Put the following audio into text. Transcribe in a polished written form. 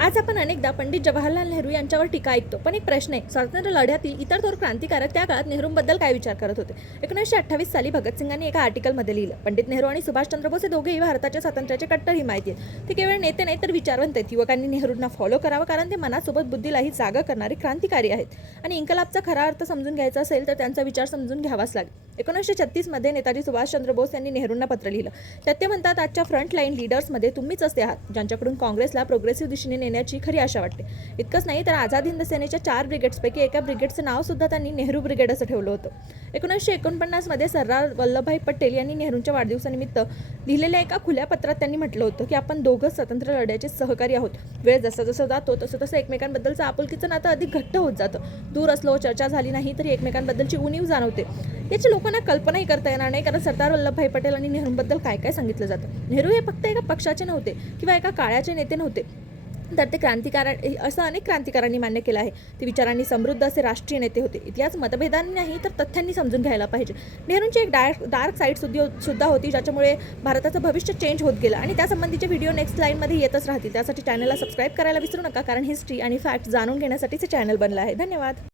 आज आपण अनेकदा पंडित जवाहरलाल नेहरू यांच्यावर टीका ऐकतो, पण एक प्रश्न आहे, स्वातंत्र्य लढ्यातील इतर थोर क्रांतिकारक त्या काळात नेहरूंबद्दल काय विचार करत होते. 1928 साली भगतसिंगांनी एका आर्टिकलमध्ये लिहिलं, पंडित नेहरू आणि सुभाषचंद्र बोस हे दोघेही भारताच्या स्वातंत्र्याचे कट्टर हिमायती आहेत. ते केवळ नेते नाही तर विचारवंत आहेत. युवकांनी नेहरूंना फॉलो करावं, कारण ते मनासोबत बुद्धीलाही जागा करणारे क्रांतिकारी आहेत. आणि इन्कलाबचा खरा अर्थ समजून घ्यायचा असेल तर त्यांचा विचार समजून घ्यावाच लागेल. 1936 मध्ये नेताजी सुभाषचंद्र बोस यांनी नेहरूंना पत्र लिहिलं. त्यात ते म्हणतात, आजच्या फ्रंटलाईन लीडर्समध्ये तुम्हीच असते आहात, ज्यांच्याकडून काँग्रेसला प्रोग्रेसिव्ह दिशेने नेण्याची खरी आशा वाटते. इतकंच नाही तर आझाद हिंद सेनेच्या 4 ब्रिगेड्सपैकी एका ब्रिगेडचं नाव सुद्धा त्यांनी नेहरू ब्रिगेड असं ठेवलं होतं. 1949 मध्ये सरदार वल्लभभाई पटेल यांनी नेहरूंच्या वाढदिवसानिमित्त लिहिलेल्या एका खुल्या पत्रात त्यांनी म्हटलं होतं की आपण दोघं स्वतंत्र लढ्याचे सहकारी आहोत. वेळ जसा जसा जातो तसं एकमेकांबद्दलचं आपुलकीचं नातं अधिक घट्ट होत जातं. दूर असलो, चर्चा झाली नाही तरी एकमेकांबद्दलची उणीव जाणवते. याची लोकांना कल्पनाही करता येणार नाही, कारण सरदार वल्लभभाई पटेल आणि नेहरूंबद्दल काय काय सांगितलं जातं. नेहरू हे फक्त एका पक्षाचे नव्हते किंवा एका काळाचे नेते नव्हते, तर ते असं अनेक क्रांतिकारांनी मान्य केलं आहे. ते विचारांनी समृद्ध असे राष्ट्रीय नेते होते. इतिहास मतभेदांनी नाही तर तथ्यांनी समजून घ्यायला पाहिजे. नेहरूंची एक डार्क साईड सुद्धा होती, ज्याच्यामुळे भारताचं भविष्य चेंज होत गेलं. आणि त्यासंबंधीचे व्हिडिओ नेक्स्ट लाईनमध्ये येतच राहतील. त्यासाठी चॅनलला सबस्क्राईब करायला विसरू नका, कारण हिस्ट्री आणि फॅक्ट जाणून घेण्यासाठी हे चॅनल बनलं आहे. धन्यवाद.